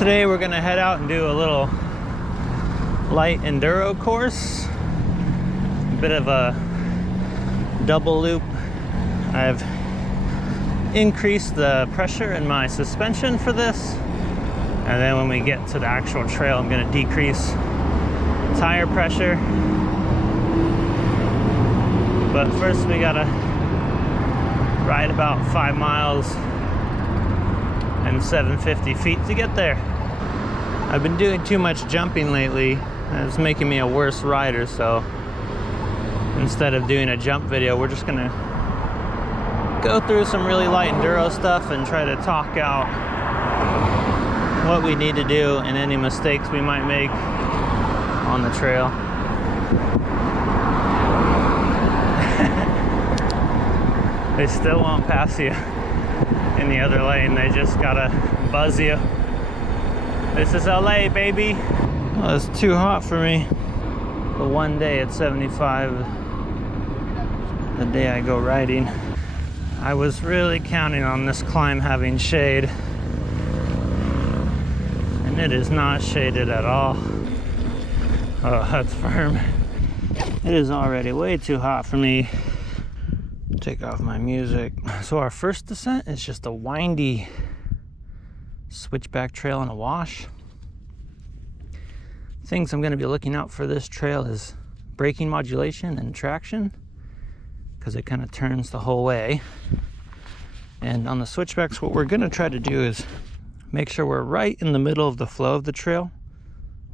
Today we're gonna head out and do a little light enduro course. A bit of a double loop. I've increased the pressure in my suspension for this. And then when we get to the actual trail, I'm gonna decrease tire pressure. But first we gotta ride about 5 miles and 750 feet to get there. I've been doing too much jumping lately, and it's making me a worse rider, so instead of doing a jump video, we're just gonna go through some really light enduro stuff and try to talk out what we need to do and any mistakes we might make on the trail. They still won't pass you in the other lane. They just gotta buzz you. This is LA, baby. Well, it's too hot for me. But one day at 75, the day I go riding, I was really counting on this climb having shade. And it is not shaded at all. Oh, that's firm. It is already way too hot for me. Take off my music. So our first descent is just a windy switchback trail and a wash. Things I'm going to be looking out for this trail is braking modulation and traction, because it kind of turns the whole way. And on the switchbacks, what we're going to try to do is make sure we're right in the middle of the flow of the trail.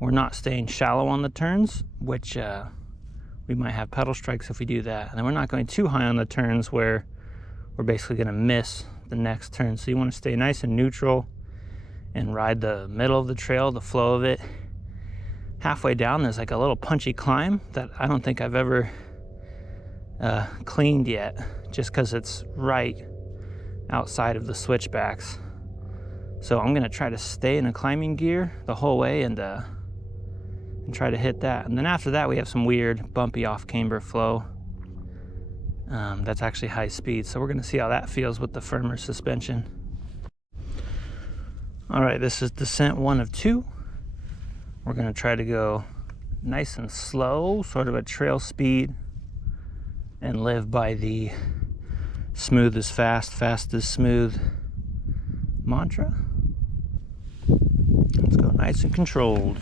We're not staying shallow on the turns, which we might have pedal strikes if we do that. And then we're not going too high on the turns where we're basically going to miss the next turn. So you want to stay nice and neutral and ride the middle of the trail, the flow of it. Halfway down, there's like a little punchy climb that I don't think I've ever cleaned yet, just because it's right outside of the switchbacks. So I'm going to try to stay in a climbing gear the whole way and try to hit that. And then after that, we have some weird bumpy off-camber flow. That's actually high speed, so we're going to see how that feels with the firmer suspension. All right, this is descent 1 of 2. We're going to try to go nice and slow, sort of a trail speed, and live by the smooth is fast, fast is smooth mantra. Let's go nice and controlled.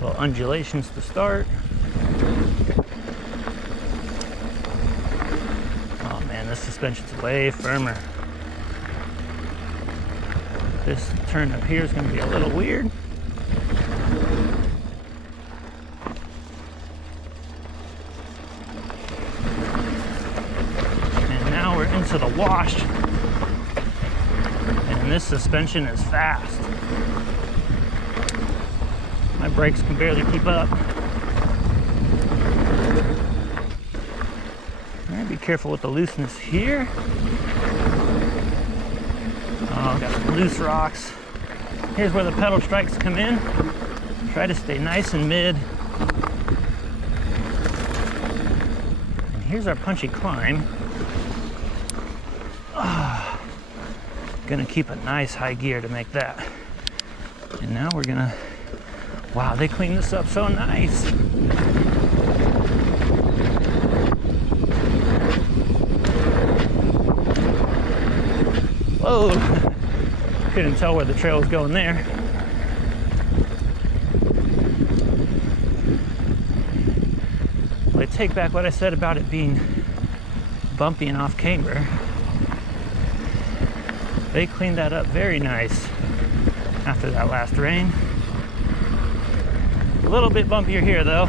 Little undulations to start. Oh man, this suspension's way firmer. This turn up here is going to be a little weird. And now we're into the wash. And this suspension is fast. My brakes can barely keep up. All right, be careful with the looseness here. Oh, got some loose rocks. Here's where the pedal strikes come in. Try to stay nice and mid. And here's our punchy climb. Gonna keep a nice high gear to make that. And now we're gonna, wow, they cleaned this up so nice. Whoa, couldn't tell where the trail was going there. Well, I take back what I said about it being bumpy and off camber. They cleaned that up very nice after that last rain. A little bit bumpier here though.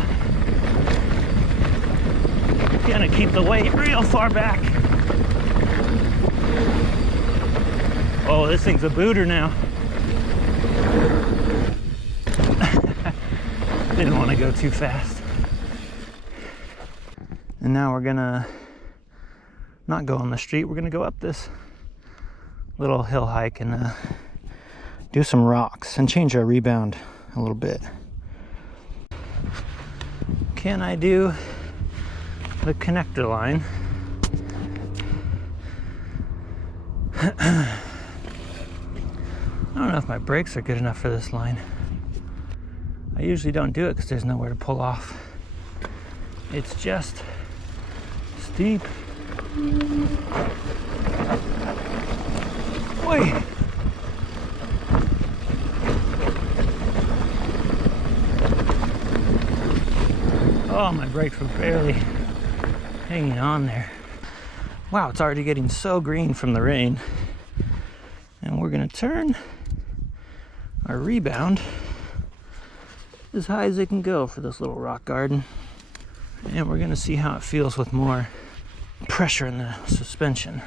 Gonna keep the weight real far back. Oh, this thing's a booter now. Didn't want to go too fast. And now we're gonna not go on the street, we're gonna go up this little hill hike and do some rocks and change our rebound a little bit. Can I do the connector line? I don't know if my brakes are good enough for this line. I usually don't do it because there's nowhere to pull off. It's just steep. Oi! Oh, my brakes were barely hanging on there. Wow, it's already getting so green from the rain. And we're gonna turn our rebound as high as it can go for this little rock garden. And we're gonna see how it feels with more pressure in the suspension.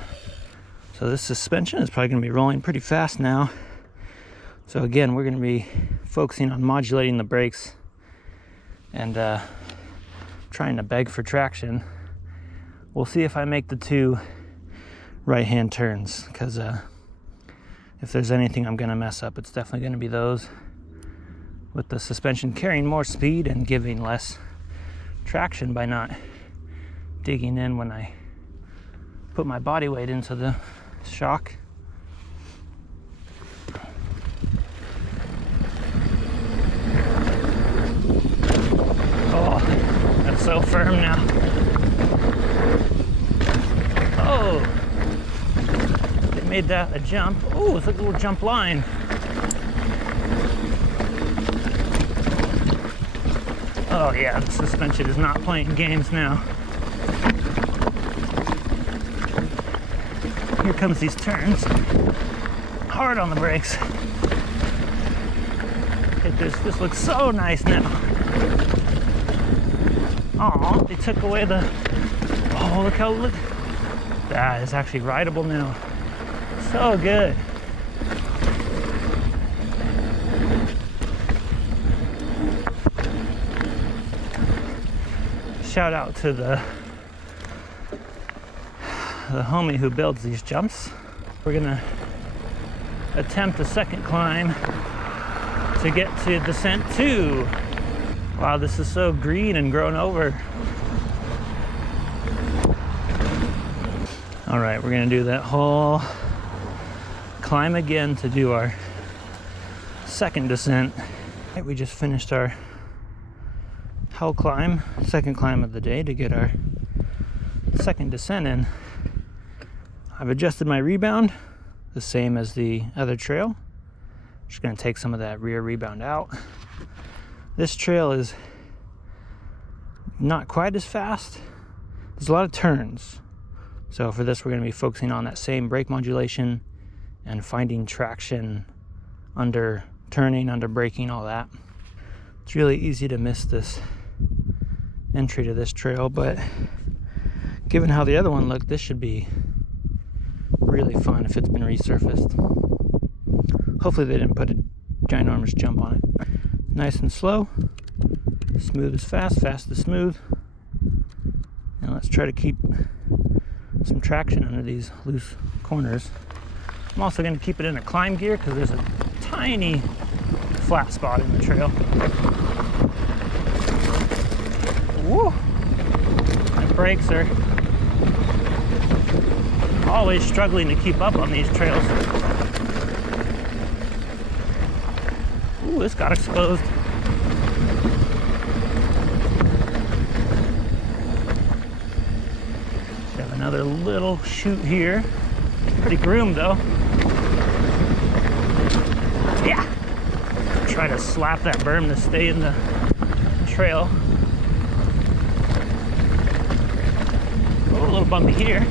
So this suspension is probably gonna be rolling pretty fast now. So again, we're gonna be focusing on modulating the brakes and trying to beg for traction. We'll see if I make the 2 right-hand turns, because if there's anything I'm gonna mess up, it's definitely gonna be those, with the suspension carrying more speed and giving less traction by not digging in when I put my body weight into the shock. Oh, that's so firm now. Oh, they made that a jump. Oh, it's like a little jump line. Oh yeah, the suspension is not playing games now. Here comes these turns. Hard on the brakes. Hit this. This looks so nice now. Oh, they took away the... Oh, look how... Look. That is actually rideable now. So good. Shout out to the homie who builds these jumps. We're gonna attempt a second climb to get to descent 2. Wow, this is so green and grown over. All right, we're gonna do that whole climb again to do our second descent. Okay, we just finished our hill climb, second climb of the day, to get our second descent in. I've adjusted my rebound the same as the other trail. Just gonna take some of that rear rebound out. This trail is not quite as fast. There's a lot of turns. So for this, we're gonna be focusing on that same brake modulation and finding traction under turning, under braking, all that. It's really easy to miss this entry to this trail, but given how the other one looked, this should be really fun if it's been resurfaced. Hopefully they didn't put a ginormous jump on it. Nice and slow, smooth is fast, fast is smooth. And let's try to keep some traction under these loose corners. I'm also going to keep it in a climb gear because there's a tiny flat spot in the trail. Woo! My brakes are always struggling to keep up on these trails. Ooh, this got exposed. We have another little chute here. Pretty groomed though. Yeah! Try to slap that berm to stay in the trail. Oh, a little bumpy here.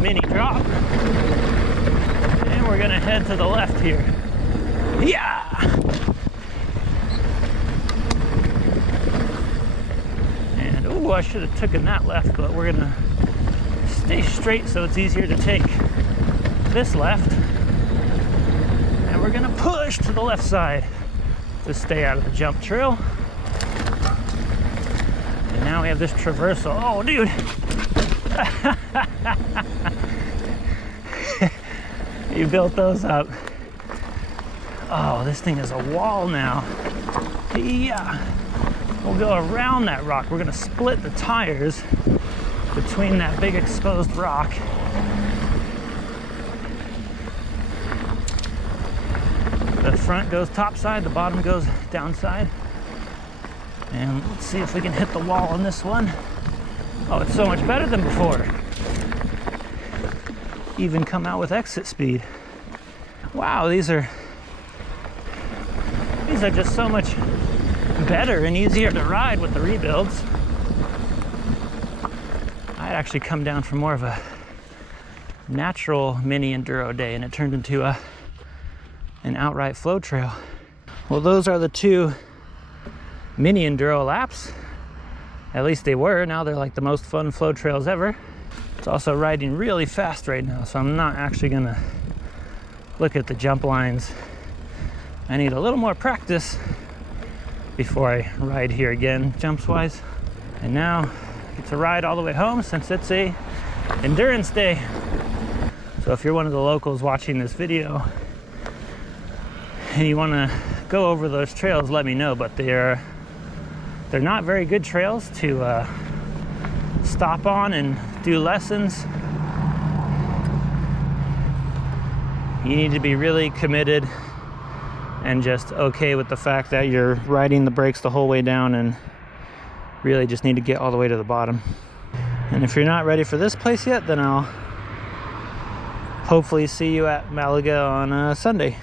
Mini drop. And we're gonna head to the left here. Yeah! And oh, I should have taken that left, but we're gonna stay straight so it's easier to take this left. And we're gonna push to the left side to stay out of the jump trail. And now we have this traversal. Oh, dude! You built those up. Oh, this thing is a wall now. Yeah. We'll go around that rock. We're gonna split the tires between between that big exposed rock. The front goes top side, the bottom goes down side. And let's see if we can hit the wall on this one. Oh, it's so much better than before. Even come out with exit speed. Wow, these are just so much better and easier to ride with the rebuilds. I'd actually come down for more of a natural mini enduro day, and it turned into an outright flow trail. Well, those are the two mini enduro laps. At least they were. Now they're like the most fun flow trails ever. It's also riding really fast right now, so I'm not actually gonna look at the jump lines. I need a little more practice before I ride here again, jumps wise. And now I get to ride all the way home since it's a endurance day. So if you're one of the locals watching this video and you want to go over those trails, let me know. But they're not very good trails to stop on and do lessons. You need to be really committed and just okay with the fact that you're riding the brakes the whole way down, and really just need to get all the way to the bottom. And if you're not ready for this place yet, then I'll hopefully see you at Malaga on Sunday.